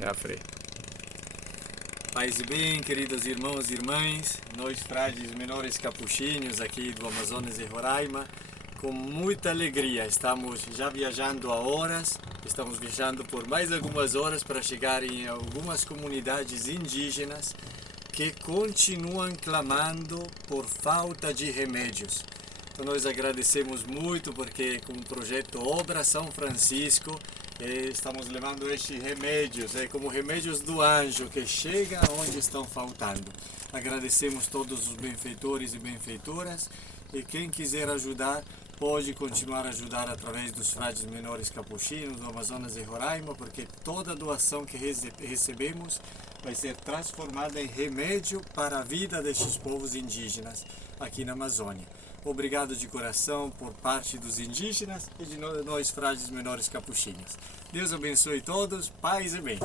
É a Frei. Paz e bem, queridos irmãos e irmãs, nós frades menores capuchinhos aqui do Amazonas e Roraima, com muita alegria, estamos já viajando há horas, estamos viajando por mais algumas horas para chegar em algumas comunidades indígenas que continuam clamando por falta de remédios. Então nós agradecemos muito porque com o projeto Obra São Francisco estamos levando estes remédios, como remédios do anjo que chegam onde estão faltando. Agradecemos todos os benfeitores e benfeitoras e quem quiser ajudar pode continuar a ajudar através dos frades menores capuchinhos do Amazonas e Roraima, porque toda doação que recebemos vai ser transformada em remédio para a vida destes povos indígenas aqui na Amazônia. Obrigado de coração por parte dos indígenas e de nós frades menores capuchinhos. Deus abençoe todos, paz e bem.